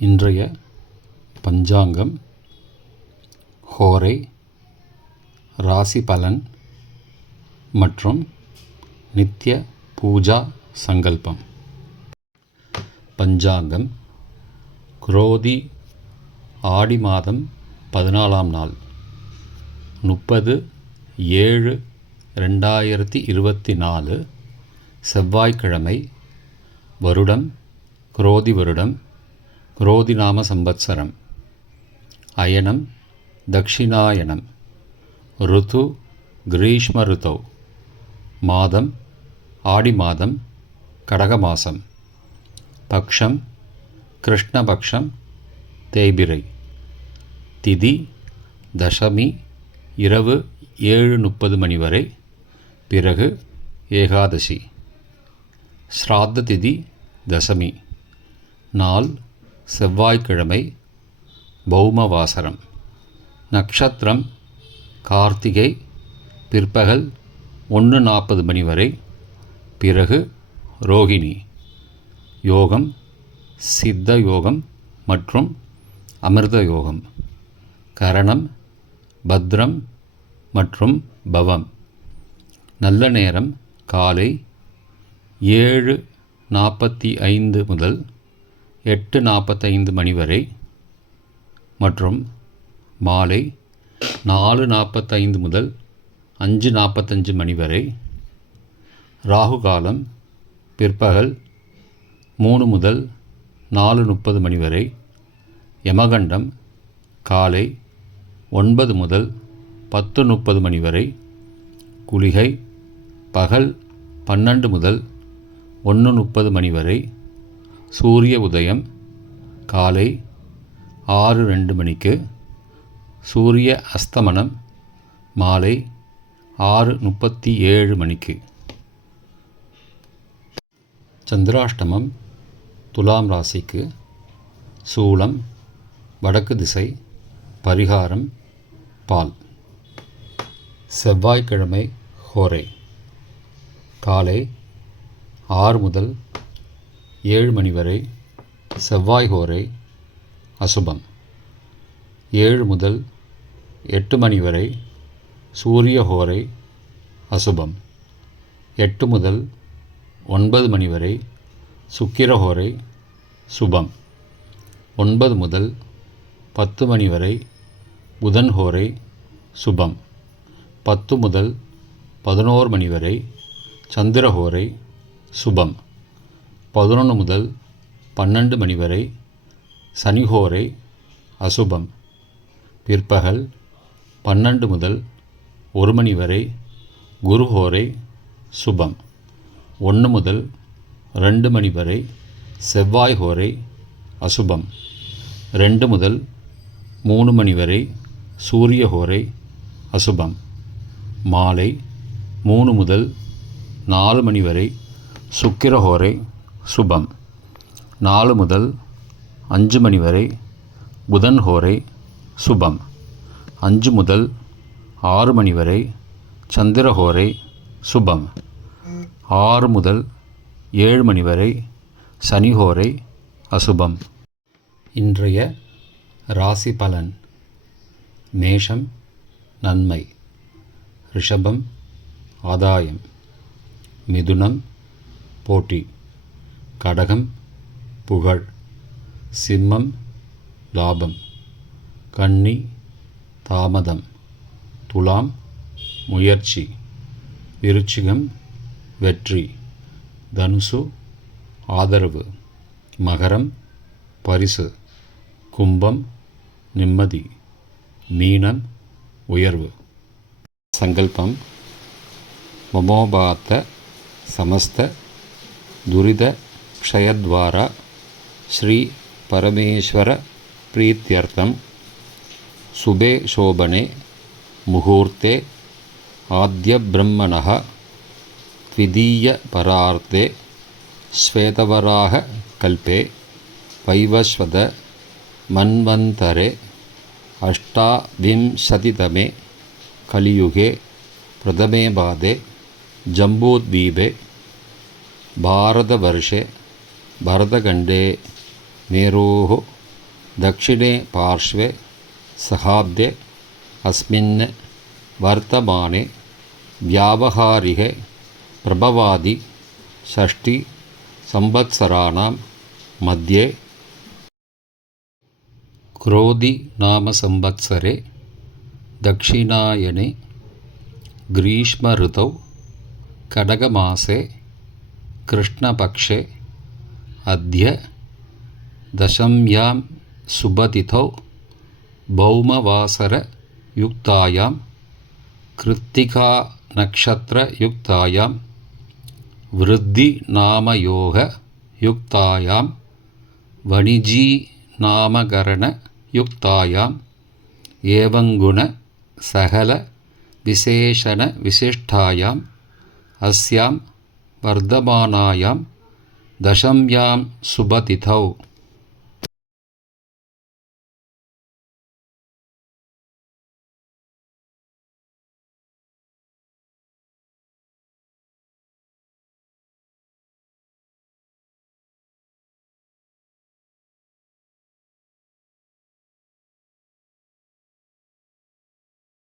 இன்றைய பஞ்சாங்கம் ஹோரை, ராசி பலன் மற்றும் நித்திய பூஜா சங்கல்பம். பஞ்சாங்கம் குரோதி ஆடி மாதம் 14ஆம் நாள் 30/7/2024 செவ்வாய்க்கிழமை. வருடம் குரோதி வருடம், குரோதி நாம சம்பத்சரம். அயனம் தக்ஷிணாயனம். ருது கிரீஷ்ம ருதௌ. மாதம் ஆடி மாதம், கடக மாதம். பக்ஷம் கிருஷ்ணபக்ஷம், தேய்பிரை. திதி தசமி, இரவு 7:30 மணி வரை, பிறகு ஏகாதசி. ஸ்ராத்த திதி தசமி. நாள் செவ்வாய்க்கிழமை, பௌமவாசரம். நக்ஷத்திரம் கார்த்திகை, பிற்பகல் 1:40 மணி வரை, பிறகு ரோகிணி. யோகம் சித்த யோகம் மற்றும் அமிர்த யோகம். கரணம் பத்ரம் மற்றும் பவம். நல்ல நேரம் காலை 7:45 முதல் 8:45 மணி வரை மற்றும் மாலை 4:45 முதல் 5:45 மணி வரை. ராகு காலம் பிற்பகல் 3 முதல் 4:30 மணி வரை. யமகண்டம் காலை 9 முதல் 10:30 மணி வரை. குளிகை பகல் 12 முதல் 1:30 மணி வரை. சூரிய உதயம் காலை 6:02 மணிக்கு. சூரிய அஸ்தமனம் மாலை 6:37 மணிக்கு. சந்திராஷ்டமம் துலாம் ராசிக்கு. சூலம் வடக்கு திசை. பரிகாரம் பால். செவ்வாய்க்கிழமை ஹோரை. காலை 6 முதல் 7 மணி வரை செவ்வாய் ஹோரை அசுபம். 7 முதல் 8 மணி வரை சூரிய ஹோரை அசுபம். 8 முதல் 9 மணி வரை சுக்கிர ஹோரை சுபம். 9 முதல் 10 மணி வரை புதன் ஹோரை சுபம். 10 முதல் 11 மணி வரை சந்திர ஹோரை சுபம். 11 முதல் 12 மணி வரை சனிஹோரை அசுபம். பிற்பகல் 12 முதல் 1 மணி வரை குருஹோரை சுபம். 1 முதல் 2 மணி வரை செவ்வாய் ஹோரை அசுபம். 2 முதல் 3 மணி வரை சூரிய ஹோரை அசுபம். மாலை 3 முதல் 4 மணி வரை சுக்கிர ஹோரை சுபம். 4 முதல் 5 மணி வரை புதன் ஹோரை சுபம். 5 முதல் 6 மணி வரை சந்திர ஹோரை சுபம். 6 முதல் 7 மணி வரை சனி ஹோரை அசுபம். இன்றைய ராசி பலன். மேஷம் நன்மை, ரிஷபம் ஆதாயம், மிதுனம் போட்டி, கடகம் புகழ், சிம்மம் லாபம், கன்னி தாமதம், துலாம் முயற்சி, விருச்சிகம் வெற்றி, தனுசு ஆதரவு, மகரம் பரிசு, கும்பம் நிம்மதி, மீனம் உயர்வு. சங்கல்பம். மமோபாத்த சமஸ்த துரித க்ஷயத்வாரா ஸ்ரீ பரமேஸ்வர பிரீத்யர்த்தம் சுபே சோபனே முகூர்த்தே ஆத்ய பிரம்மணः த்விதீய பரார்த்தே ஸ்வேதவராக கல்பே வைவஸ்வத மன்வந்தரே அஷ்டாவிம்சதிதமே கலியுகே பிரதமே பாதே ஜம்பூத்வீபே பாரதவர்ஷே பரதகண்டே மேரோः दक्षिणे पार्श्वे सहाब्दे अस्मिन् वर्तमाने व्यावहारिके प्रभवादि षष्टि संवत्सराणां मध्ये क्रोधि नाम संवत्सरे दक्षिणायने ग्रीष्म ऋतौ कडगमासे कृष्णपक्षे अद्य दशम्यां सुबतिथौ भौमवासरयुक्तायां कृत्तिकानक्षत्रयुक्तायां वृद्धिनामयोगयुक्तायां वणिजीनामकरणयुक्तायाम् एवङ्गुणसकलविशेषणविशिष्टायाम् अस्यां वर्धमानायां दशम्यां सुबतिथौ